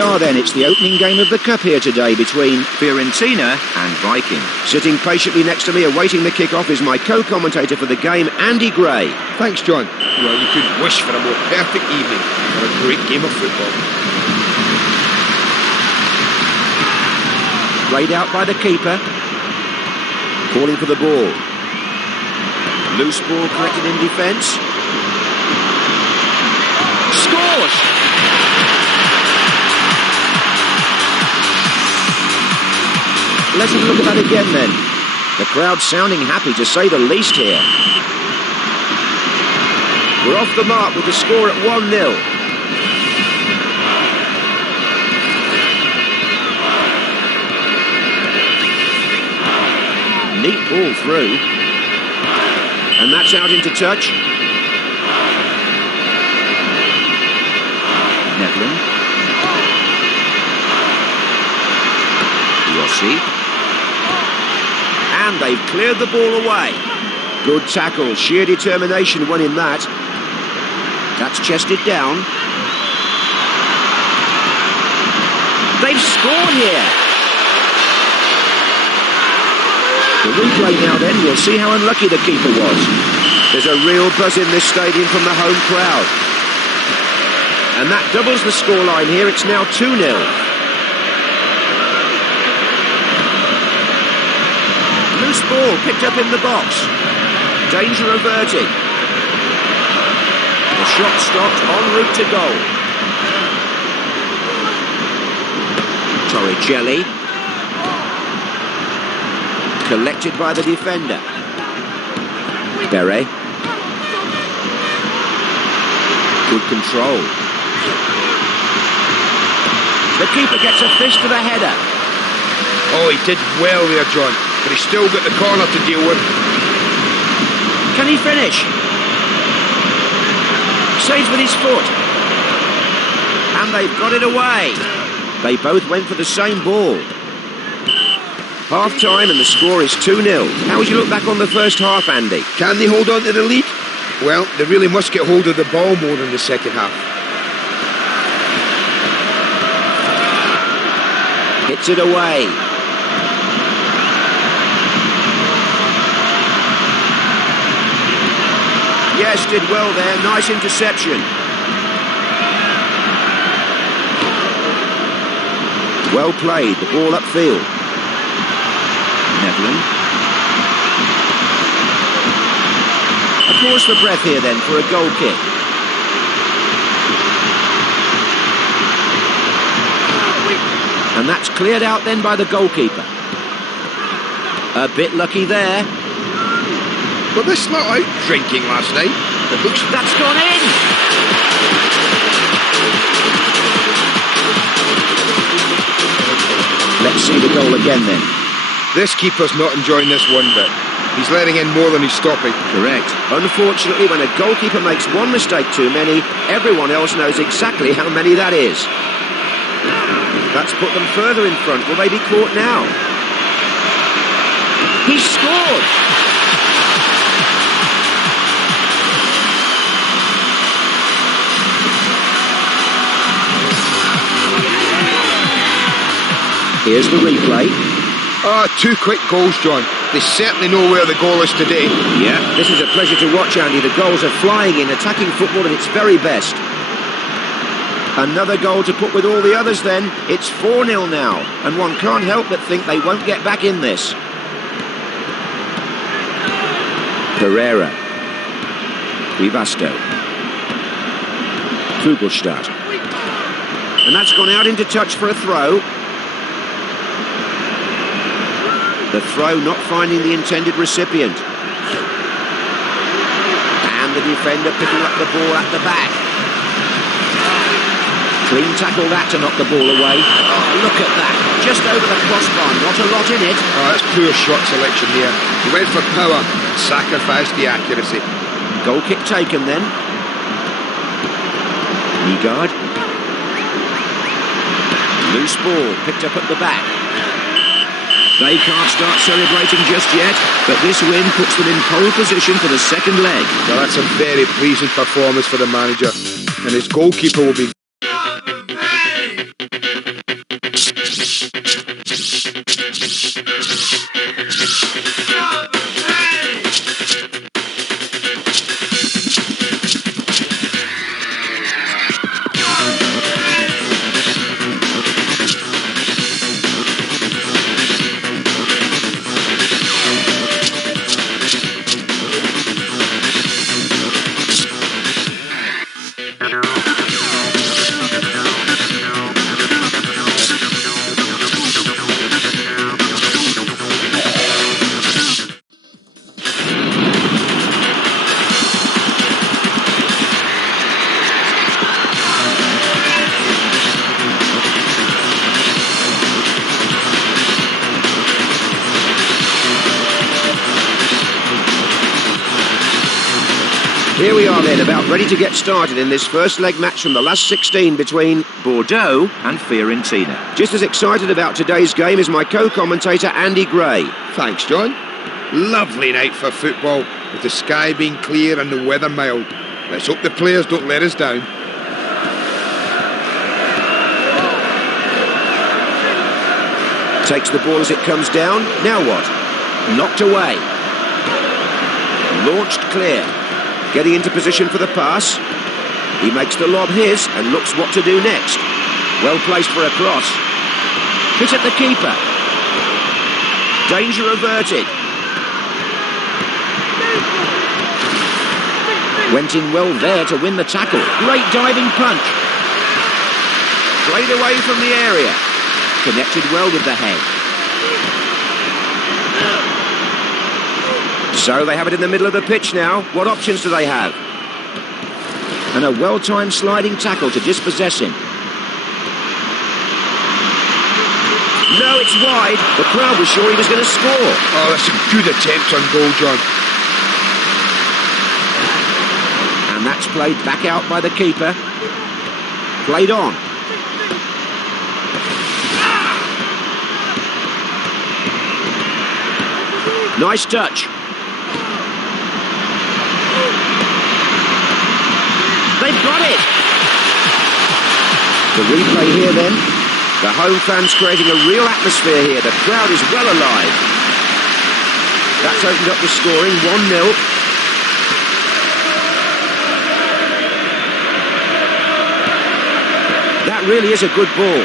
we are then. It's the opening game of the Cup here today between Fiorentina and Viking. Sitting patiently next to me, awaiting the kick-off, is my co-commentator for the game, Andy Gray. Thanks, John. Well, you couldn't wish for a more perfect evening for a great game of football. Played out by the keeper. Calling for the ball. Loose ball collected in defence. Scores! Let's have a look at that again then. The crowd sounding happy to say the least here. We're off the mark with the score at 1-0. Neat ball through. And that's out into touch. Nevlin. Rossi. And they've cleared the ball away. Good tackle, sheer determination winning that. That's chested down. They've scored here. The replay now then, we'll see how unlucky the keeper was. There's a real buzz in this stadium from the home crowd. And that doubles the scoreline here, it's now 2-0. Loose ball picked up in the box. Danger averted. The shot stopped en route to goal. Torricelli. Collected by the defender. Beret. Good control. The keeper gets a fist to the header. Oh, he did well there, John. But he's still got the corner to deal with. Can he finish? Saves with his foot. And they've got it away. They both went for the same ball. Half-time and the score is 2-0. How would you look back on the first half, Andy? Can they hold on to the lead? Well, they really must get hold of the ball more in the second half. Hits it away. Yes, did well there. Nice interception. Well played. The ball upfield. Nevlin. A pause for breath here then for a goal kick. And that's cleared out then by the goalkeeper. A bit lucky there. But this lot out drinking last night. That's gone in! Let's see the goal again then. This keeper's not enjoying this one bit. He's letting in more than he's stopping. Correct. Unfortunately, when a goalkeeper makes one mistake too many, everyone else knows exactly how many that is. That's put them further in front. Will they be caught now? He scored! Here's the replay. Ah, 2 quick goals, John. They certainly know where the goal is today. Yeah, this is a pleasure to watch, Andy. The goals are flying in, attacking football at its very best. Another goal to put with all the others then. It's 4-0 now, and one can't help but think they won't get back in this. Pereira. Rivasto. Kugelstadt. And that's gone out into touch for a throw. The throw not finding the intended recipient. And the defender picking up the ball at the back. Clean tackle that to knock the ball away. Oh, look at that. Just over the crossbar. Not a lot in it. Oh, that's poor shot selection here. He went for power and sacrificed the accuracy. Goal kick taken then. Nygaard. Loose ball picked up at the back. They can't start celebrating just yet, but this win puts them in pole position for the second leg. Well, that's a very pleasing performance for the manager, and his goalkeeper will be... Here we are then, about ready to get started in this first leg match from the last 16 between Bordeaux and Fiorentina. Just as excited about today's game as my co-commentator Andy Gray. Thanks, John. Lovely night for football, with the sky being clear and the weather mild. Let's hope the players don't let us down. Takes the ball as it comes down. Now what? Knocked away. Launched clear. Getting into position for the pass. He makes the lob his and looks what to do next. Well placed for a cross. Hit at the keeper. Danger averted. Went in well there to win the tackle. Great diving punch. Played away from the area. Connected well with the head. So they have it in the middle of the pitch now. What options do they have? And a well-timed sliding tackle to dispossess him. No, it's wide. The crowd was sure he was going to score. Oh, that's a good attempt on goal, John. And that's played back out by the keeper. Played on. Nice touch. They've got it. The replay here then. The home fans creating a real atmosphere here. The crowd is well alive. That's opened up the scoring, 1-0. That really is a good ball.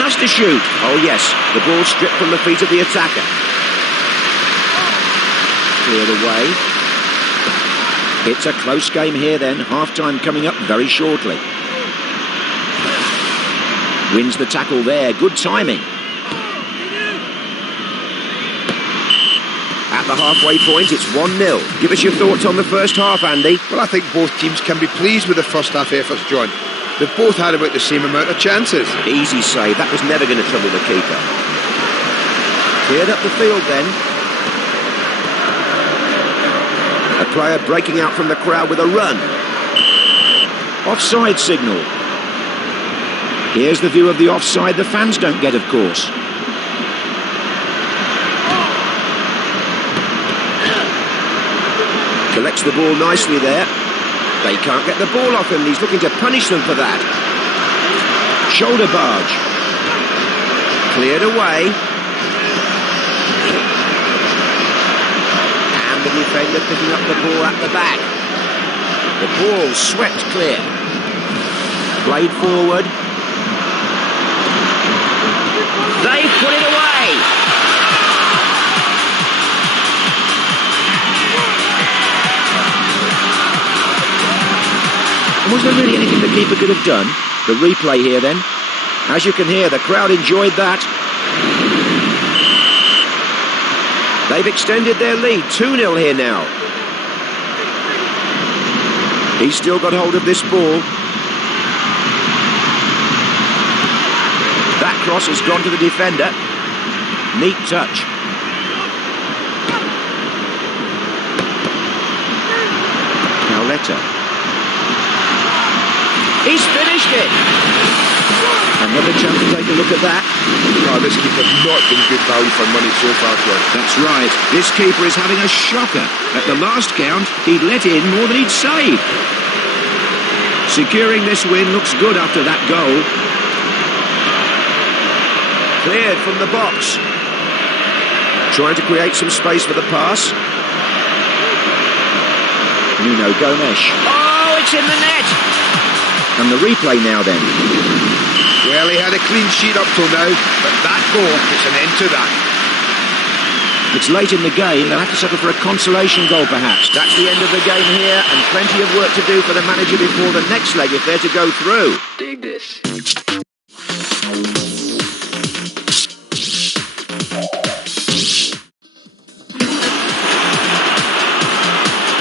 Has to shoot. Oh yes, the ball stripped from the feet of the attacker. Cleared away. It's a close game here then. Half-time coming up very shortly. Wins the tackle there. Good timing. At the halfway point, it's 1-0. Give us your thoughts on the first half, Andy. Well, I think both teams can be pleased with the first half efforts, John. They've both had about the same amount of chances. Easy save. That was never going to trouble the keeper. Cleared up the field then. A player breaking out from the crowd with a run. Offside signal. Here's the view of the offside the fans don't get, of course. Collects the ball nicely there. They can't get the ball off him. He's looking to punish them for that. Shoulder barge. Cleared away. And the defender picking up the ball at the back. The ball swept clear. Played forward. They put it away. And was there really anything the keeper could have done? The replay here then. As you can hear, the crowd enjoyed that. They've extended their lead, 2-0 here now. He's still got hold of this ball. That cross has gone to the defender. Neat touch. Paoletta. He's finished it. Another chance to take a look at that. Oh, this keeper's not been good value for money so far, John. That's right. This keeper is having a shocker. At the last count, he'd let in more than he'd saved. Securing this win looks good after that goal. Cleared from the box. Trying to create some space for the pass. Nuno Gomes. Oh, it's in the net! And the replay now then. Well, he had a clean sheet up till now, but that goal puts an end to that. It's late in the game, they'll have to settle for a consolation goal perhaps. That's the end of the game here, and plenty of work to do for the manager before the next leg if they're to go through. Dig this.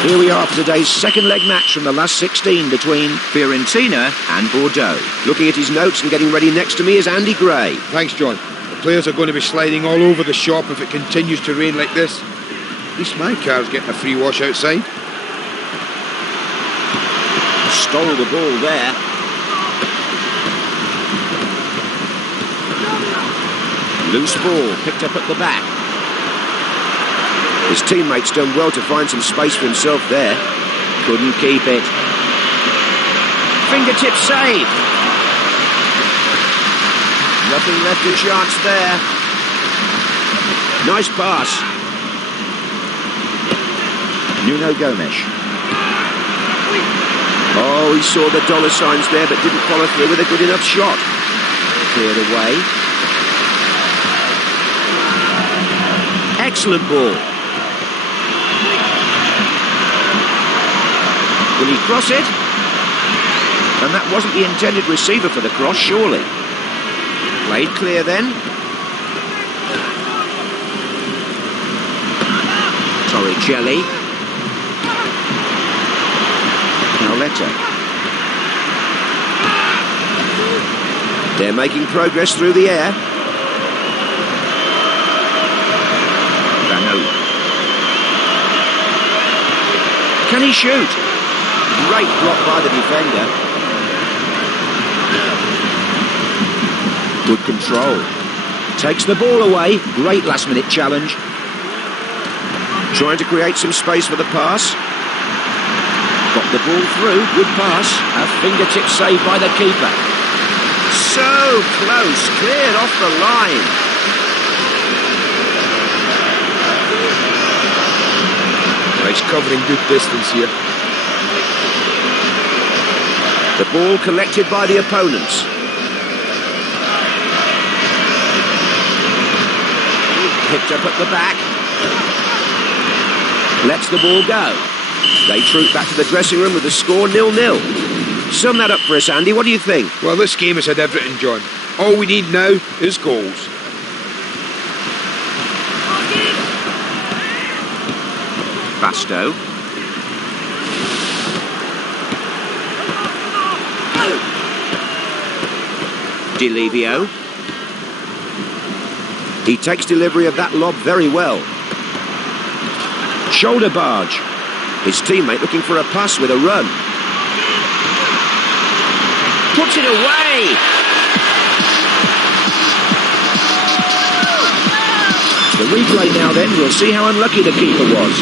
Here we are for today's second leg match from the last 16 between Fiorentina and Bordeaux. Looking at his notes and getting ready next to me is Andy Gray. Thanks, John. The players are going to be sliding all over the shop if it continues to rain like this. At least my car's getting a free wash outside. Stole the ball there. Loose ball, picked up at the back. His teammates done well to find some space for himself there. Couldn't keep it. Fingertip save. Nothing left a chance there. Nice pass. Nuno Gomes. Oh, he saw the dollar signs there but didn't follow through with a good enough shot. Cleared away. Excellent ball. Will he cross it? And that wasn't the intended receiver for the cross, surely. Played clear then. Torricelli. Paoletta. They're making progress through the air. Vano. Can he shoot? Great block by the defender. Good control. Takes the ball away. Great last-minute challenge. Trying to create some space for the pass. Got the ball through. Good pass. A fingertip save by the keeper. So close. Cleared off the line. He's covering good distance here. The ball collected by the opponents. Picked up at the back. Lets the ball go. They troop back to the dressing room with the score 0-0. Sum that up for us, Andy. What do you think? Well, this game has had everything, John. All we need now is goals. Basto. Delivio. He takes delivery of that lob very well. Shoulder barge. His teammate looking for a pass with a run. Puts it away! The replay now then, we'll see how unlucky the keeper was.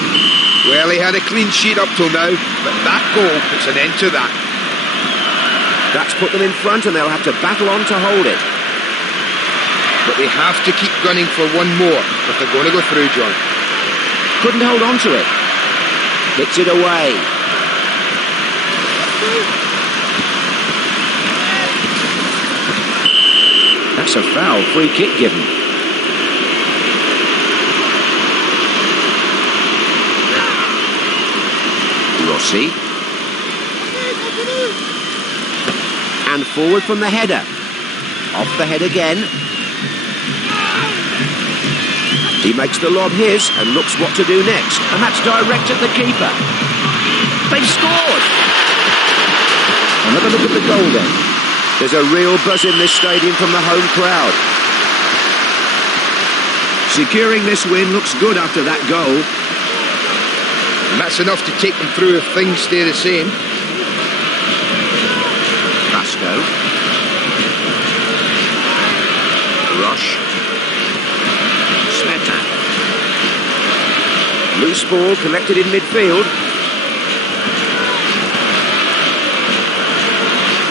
Well, he had a clean sheet up till now, but that goal puts an end to that. That's put them in front and they'll have to battle on to hold it. But they have to keep gunning for one more if they're going to go through, John. Couldn't hold on to it. Hits it away. That's a foul. Free kick given. Rossi. And forward from the header. Off the head again. He makes the lob his and looks what to do next. And that's direct at the keeper. They've scored! Another look at the goal then. There's a real buzz in this stadium from the home crowd. Securing this win looks good after that goal. And that's enough to take them through if things stay the same. Basto. Rush. Smetan. Loose ball collected in midfield.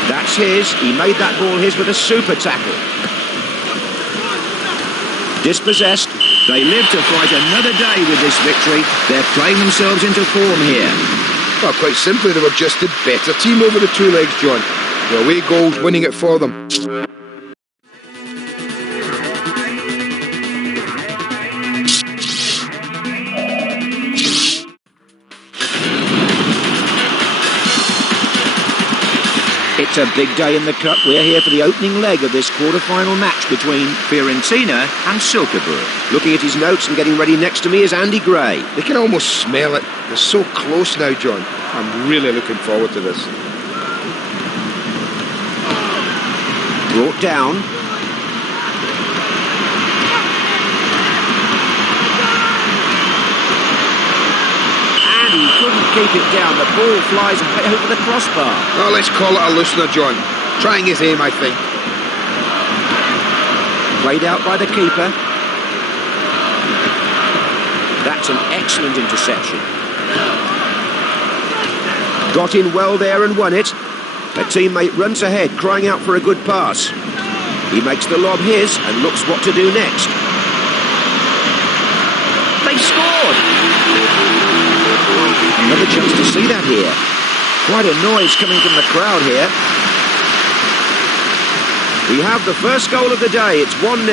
That's his. He made that ball his with a super tackle. Dispossessed. They live to fight another day with this victory. They're playing themselves into form here. Well, quite simply, they were just a better team over the two legs, John. The away goals winning it for them. It's a big day in the Cup. We're here for the opening leg of this quarter-final match between Fiorentina and Silkeborg. Looking at his notes and getting ready next to me is Andy Gray. They can almost smell it. They're so close now, John. I'm really looking forward to this. Brought down. And he couldn't keep it down. The ball flies way over the crossbar. Oh, let's call it a loosener, John. Trying his aim, I think. Played out by the keeper. That's an excellent interception. Got in well there and won it. A teammate runs ahead, crying out for a good pass. He makes the lob his and looks what to do next. They've scored! Another chance to see that here. Quite a noise coming from the crowd here. We have the first goal of the day. It's 1-0.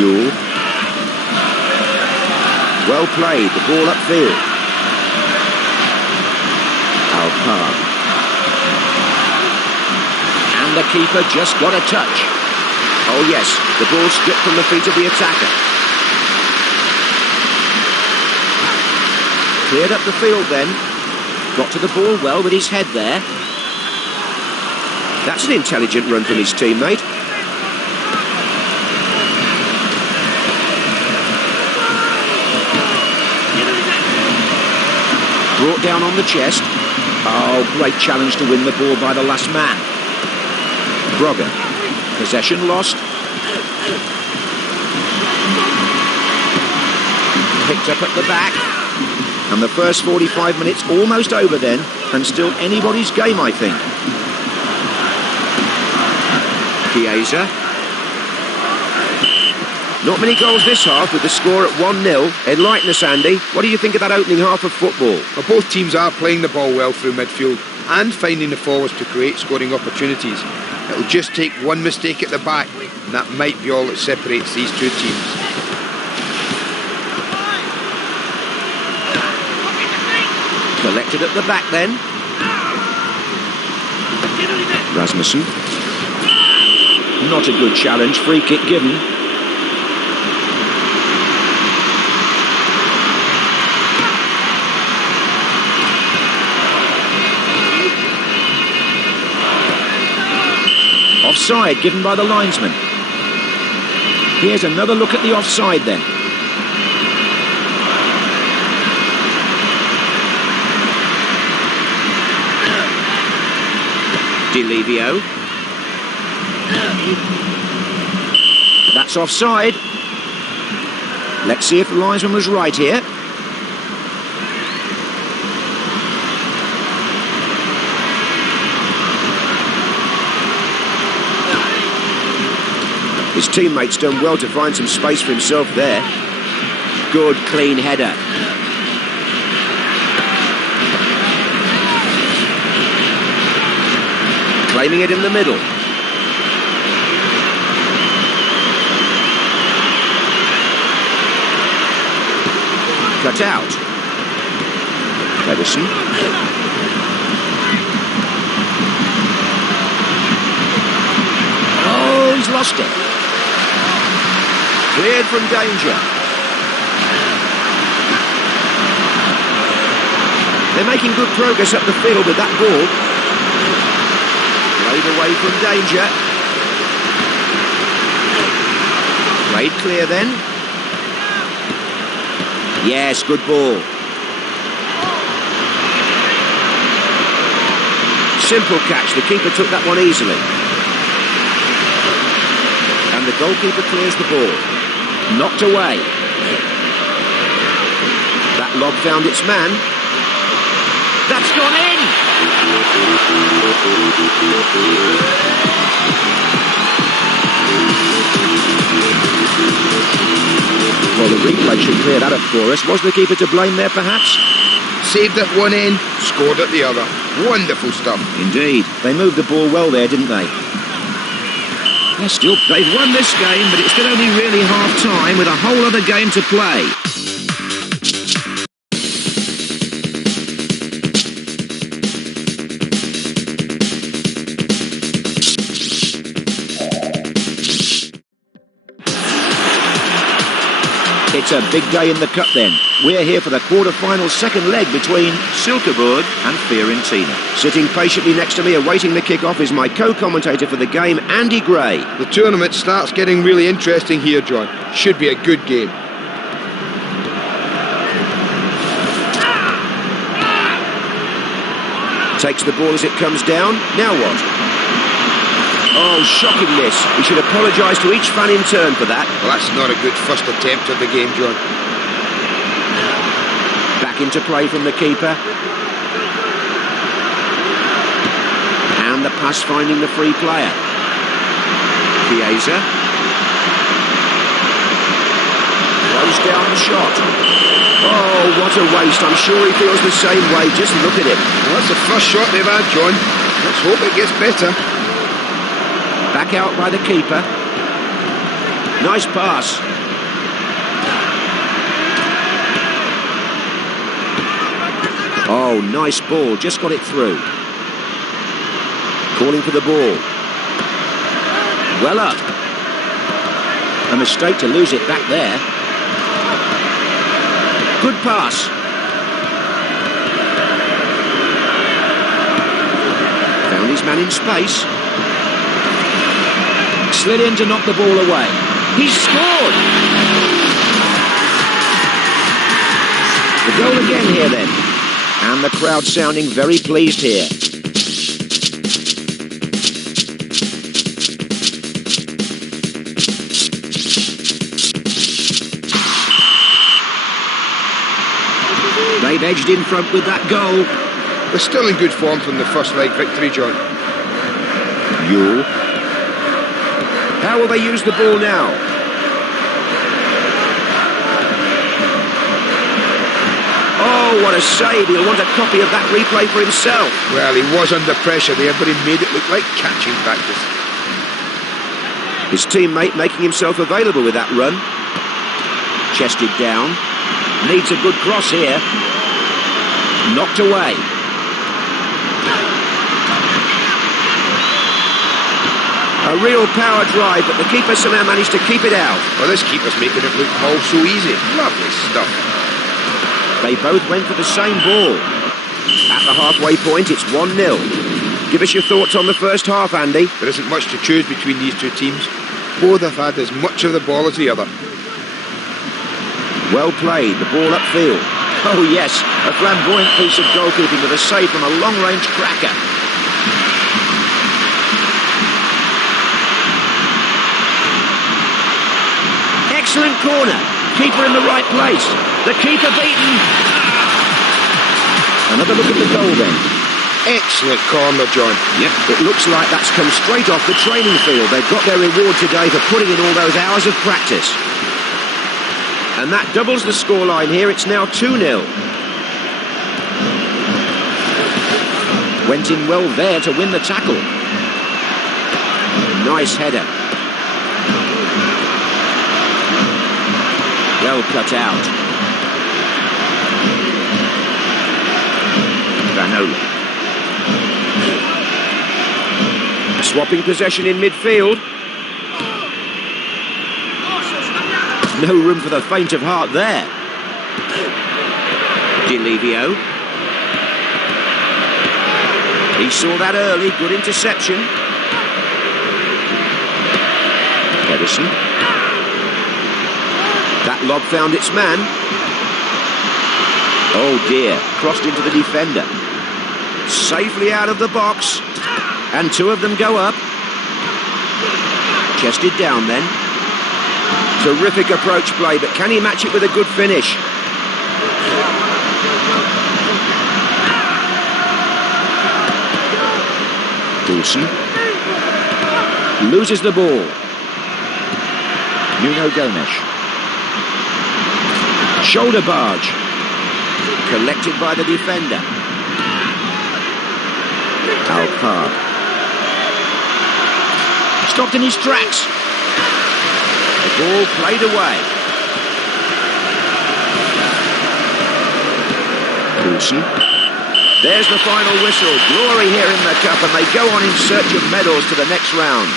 Yule. Well played, the ball upfield. Alpar. And the keeper just got a touch. Oh yes, the ball stripped from the feet of the attacker. Cleared up the field then. Got to the ball well with his head there. That's an intelligent run from his teammate. Brought down on the chest. Oh, great challenge to win the ball by the last man. Brogger. Possession lost. Picked up at the back. And the first 45 minutes almost over then, and still anybody's game, I think. Chiesa. Not many goals this half with the score at 1-0. Enlighten us, Andy. What do you think of that opening half of football? Well, both teams are playing the ball well through midfield and finding the forwards to create scoring opportunities. It'll just take one mistake at the back, and that might be all that separates these two teams. Collected at the back then. Rasmussen. Not a good challenge. Free kick given. Offside given by the linesman. Here's another look at the offside then. Delevio. That's offside. Let's see if the linesman was right here. His teammate's done well to find some space for himself there. Good, clean header. Claiming it in the middle. Cut out. Edison. Oh, he's lost it. Cleared from danger. They're making good progress up the field with that ball. Played away from danger. Played clear then. Yes, good ball. Simple catch. The keeper took that one easily. And the goalkeeper clears the ball. Knocked away. That lob found its man. That's gone in! Well, the replay should clear that up for us. Was the keeper to blame there, perhaps? Saved at one end, scored at the other. Wonderful stuff. Indeed. They moved the ball well there, didn't they? They've won this game, but it's still only really half-time with a whole other game to play. It's It's a big day in the cup then. We're here for the quarter-final second leg between Silkeborg and Fiorentina. Sitting patiently next to me awaiting the kick-off is my co-commentator for the game, Andy Gray. The tournament starts getting really interesting here, John. Should be a good game. Takes the ball as it comes down. Now what? Oh, shocking miss. We should apologise to each fan in turn for that. Well, that's not a good first attempt at the game, John. Back into play from the keeper. And the pass finding the free player. Chiesa. Throws down the shot. Oh, what a waste. I'm sure he feels the same way. Just look at him. Well, that's the first shot they've had, John. Let's hope it gets better. Back out by the keeper. Nice pass. Oh, nice ball. Just got it through. Calling for the ball. Well up. A mistake to lose it back there. Good pass. Found his man in space. Slid in to knock the ball away. He's scored! The goal again here then. And the crowd sounding very pleased here. They've edged in front with that goal. They're still in good form from the first leg victory, John. Yule. How will they use the ball now? Oh, what a save. He'll want a copy of that replay for himself. Well, he was under pressure there, but he made it look like catching practice. His teammate making himself available with that run. Chested down. Needs a good cross here. Knocked away. A real power drive, but the keeper somehow managed to keep it out. Well, this keeper's making it look all so easy. Lovely stuff. They both went for the same ball. At the halfway point, it's 1-0. Give us your thoughts on the first half, Andy. There isn't much to choose between these two teams. Both have had as much of the ball as the other. Well played, the ball upfield. Oh yes, a flamboyant piece of goalkeeping with a save from a long-range cracker. Excellent corner. Keeper in the right place. The keeper beaten. Another look at the goal then. Excellent corner, John. Yep. It looks like that's come straight off the training field. They've got their reward today for putting in all those hours of practice. And that doubles the scoreline here. It's now 2-0. Went in well there to win the tackle. Nice header. Well cut out. Vanola. Swapping possession in midfield. No room for the faint of heart there. Delivio. He saw that early. Good interception. Edison. That lob found its man. Oh dear. Crossed into the defender. Safely out of the box. And two of them go up. Chested down then. Terrific approach play, but can he match it with a good finish? Dawson. Loses the ball. Nuno Gomes. Shoulder barge. Collected by the defender. Alpar. Stopped in his tracks. The ball played away. Dawson. There's the final whistle. Glory here in the cup, and they go on in search of medals to the next round.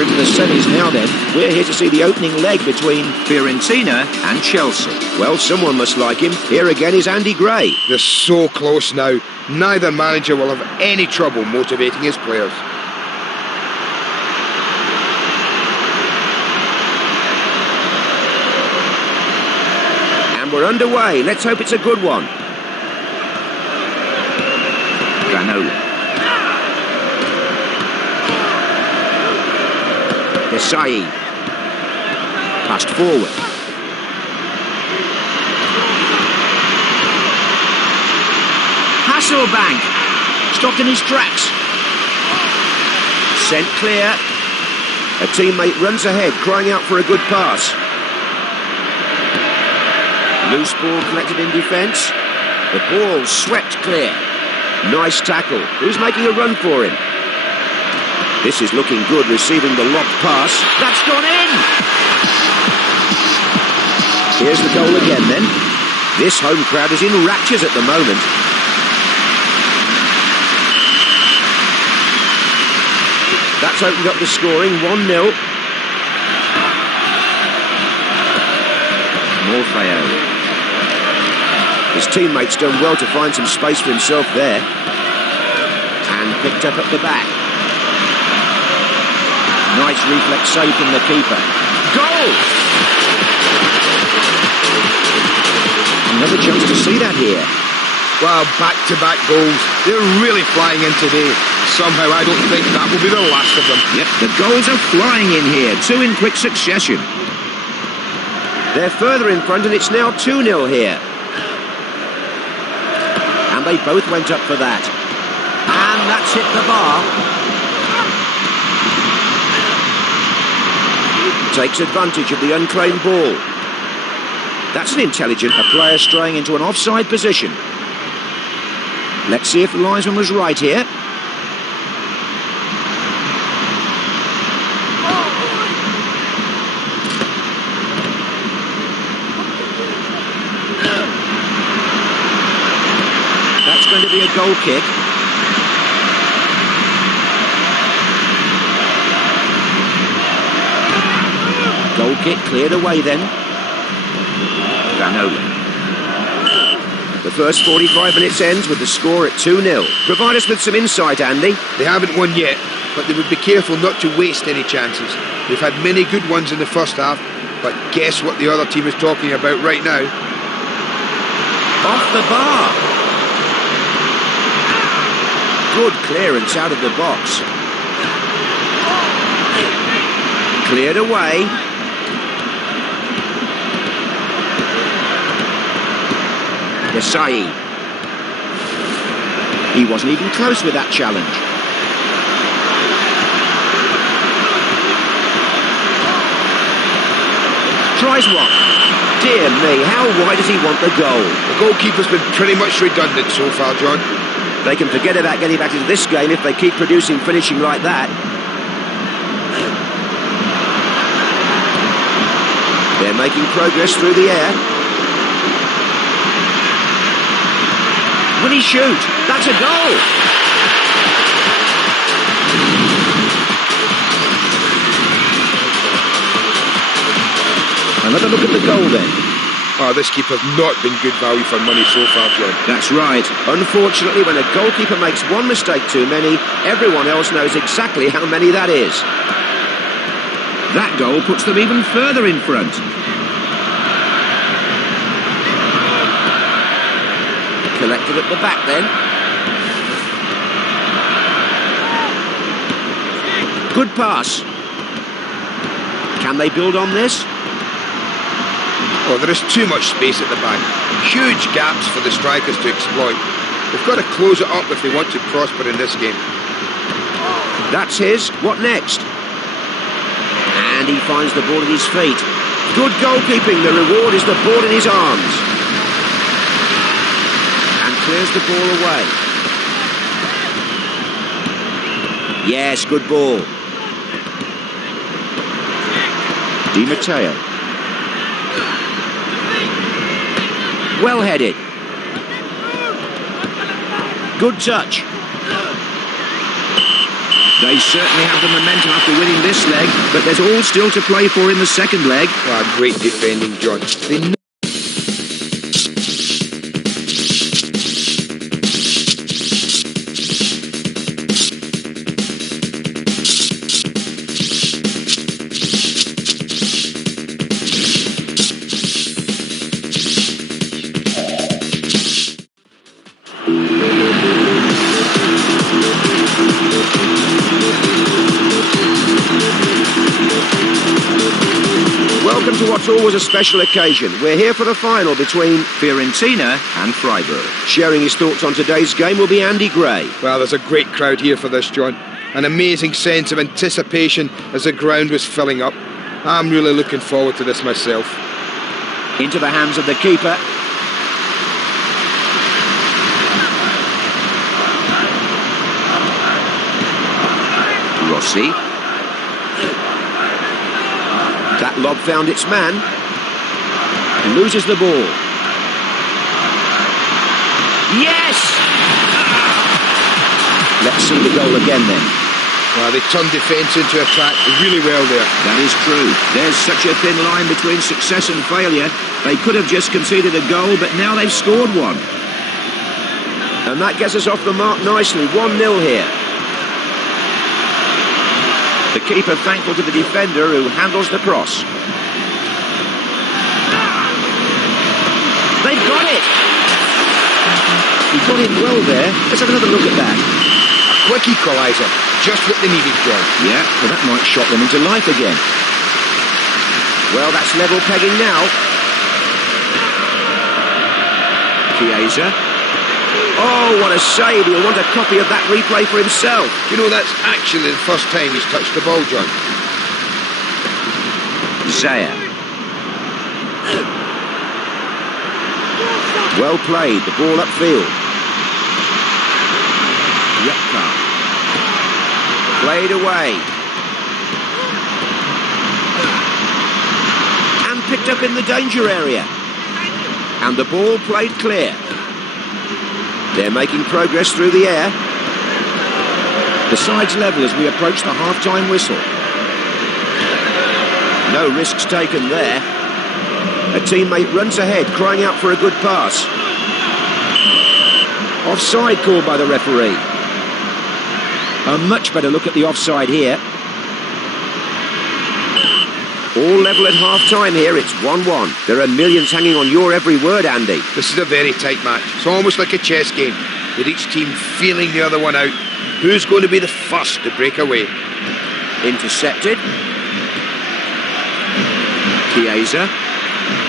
We're into the semis now then. We're here to see the opening leg between... Fiorentina and Chelsea. Well, someone must like him. Here again is Andy Gray. They're so close now. Neither manager will have any trouble motivating his players. And we're underway. Let's hope it's a good one. Desai. Passed forward. Hasselbank. Stopped in his tracks. Sent clear. A teammate runs ahead, crying out for a good pass. Loose ball collected in defence. The ball swept clear. Nice tackle. Who's making a run for him? This is looking good, receiving the locked pass. That's gone in! Here's the goal again then. This home crowd is in raptures at the moment. That's opened up the scoring, 1-0. Morfeo. His teammates done well to find some space for himself there. And picked up at the back. Nice reflex save from the keeper. Goal! Another chance to see that here. Well, back-to-back goals. They're really flying in today. Somehow I don't think that will be the last of them. Yep, the goals are flying in here. 2 in quick succession. They're further in front and it's now 2-0 here. And they both went up for that. And that's hit the bar. Takes advantage of the unclaimed ball. That's an intelligent player straying into an offside position. Let's see if the linesman was right here. That's going to be a goal kick. Goal kick cleared away then. The first 45 minutes ends with the score at 2-0. Provide us with some insight, Andy. They haven't won yet, but they would be careful not to waste any chances. They've had many good ones in the first half, but guess what the other team is talking about right now? Off the bar. Good clearance out of the box. Cleared away. Desai. He wasn't even close with that challenge. Tries one. Dear me, how wide does he want the goal? The goalkeeper's been pretty much redundant so far, John. They can forget about getting back into this game if they keep producing finishing like that. They're making progress through the air. Will he shoot? That's a goal! Another look at the goal then. Oh, this keeper's not been good value for money so far, John. That's right. Unfortunately, when a goalkeeper makes one mistake too many, everyone else knows exactly how many that is. That goal puts them even further in front. Collected at the back then. Good pass. Can they build on this? Oh, there is too much space at the back. Huge gaps for the strikers to exploit. They've got to close it up if they want to prosper in this game. That's his. What next? And he finds the ball at his feet. Good goalkeeping. The reward is the ball in his arms. And clears the ball away. Yes, good ball. Di Matteo. Well headed. Good touch. They certainly have the momentum after winning this leg, but there's all still to play for in the second leg. Ah, great defending, John. They Welcome to what's always a special occasion. We're here for the final between Fiorentina and Freiburg. Sharing his thoughts on today's game will be Andy Gray. Well, there's a great crowd here for this, John. An amazing sense of anticipation as the ground was filling up. I'm really looking forward to this myself. Into the hands of the keeper. Rossi. That lob found its man. Loses the ball. Yes! Let's see the goal again then. Well, they turned defence into attack really well there. That is true. There's such a thin line between success and failure. They could have just conceded a goal, but now they've scored one. And that gets us off the mark nicely. 1-0 here. The keeper thankful to the defender who handles the cross. They've got it! He got it well there. Let's have another look at that. A quick equaliser. Just what they needed, John. Yeah, well that might shock them into life again. Well, that's level pegging now. Chiesa. Oh, what a save. He'll want a copy of that replay for himself. You know, that's actually the first time he's touched the ball, John. Zaya. Well played. The ball upfield. Yepka. Played away. And picked up in the danger area. And the ball played clear. They're making progress through the air. The side's level as we approach the half-time whistle. No risks taken there. A teammate runs ahead, crying out for a good pass. Offside called by the referee. A much better look at the offside here. All level at half-time here, it's 1-1. There are millions hanging on your every word, Andy. This is a very tight match. It's almost like a chess game, with each team feeling the other one out. Who's going to be the first to break away? Intercepted. Chiesa.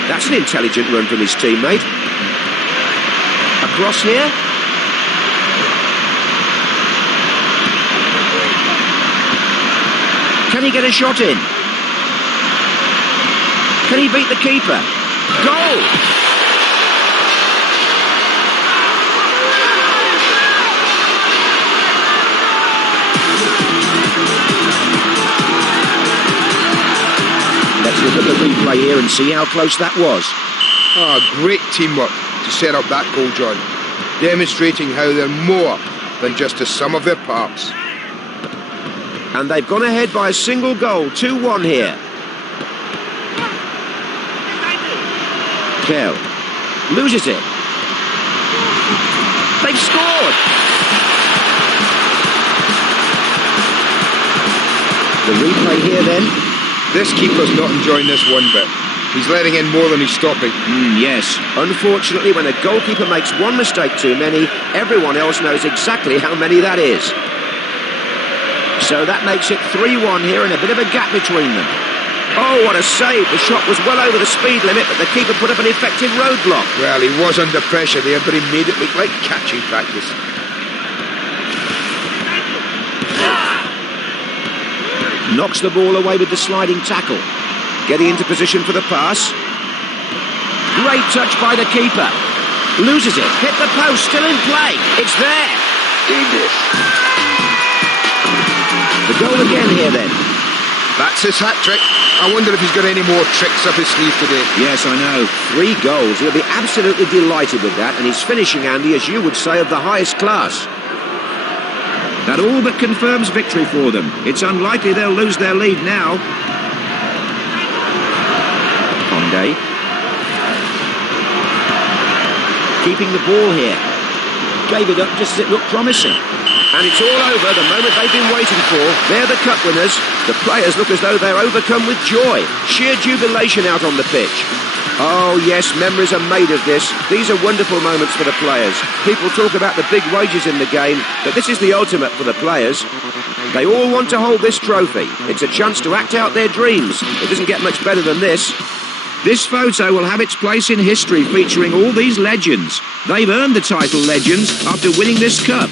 That's an intelligent run from his teammate. Across here. Can he get a shot in? Can he beat the keeper? Goal! Let's look at the replay here and see how close that was. Ah, great teamwork to set up that goal, John. Demonstrating how they're more than just the sum of their parts. And they've gone ahead by a single goal, 2-1 here. Kell loses it. They've scored! The replay here then. This keeper's not enjoying this one bit. He's letting in more than he's stopping. Yes. Unfortunately, when a goalkeeper makes one mistake too many, everyone else knows exactly how many that is. So that makes it 3-1 here and a bit of a gap between them. Oh, what a save. The shot was well over the speed limit, but the keeper put up an effective roadblock. Well, he was under pressure there, but he made it look like catching practice. Knocks the ball away with the sliding tackle. Getting into position for the pass. Great touch by the keeper. Loses it. Hit the post. Still in play. It's there. The goal again here then. That's his hat-trick. I wonder if he's got any more tricks up his sleeve today. Yes, I know. 3 goals. He'll be absolutely delighted with that. And his finishing, Andy, as you would say, of the highest class. That all but confirms victory for them. It's unlikely they'll lose their lead now. Conde. Keeping the ball here. Gave it up just as it looked promising. And it's all over, the moment they've been waiting for. They're the cup winners. The players look as though they're overcome with joy. Sheer jubilation out on the pitch. Oh yes, memories are made of this. These are wonderful moments for the players. People talk about the big wages in the game, but this is the ultimate for the players. They all want to hold this trophy. It's a chance to act out their dreams. It doesn't get much better than this. This photo will have its place in history, featuring all these legends. They've earned the title legends after winning this cup.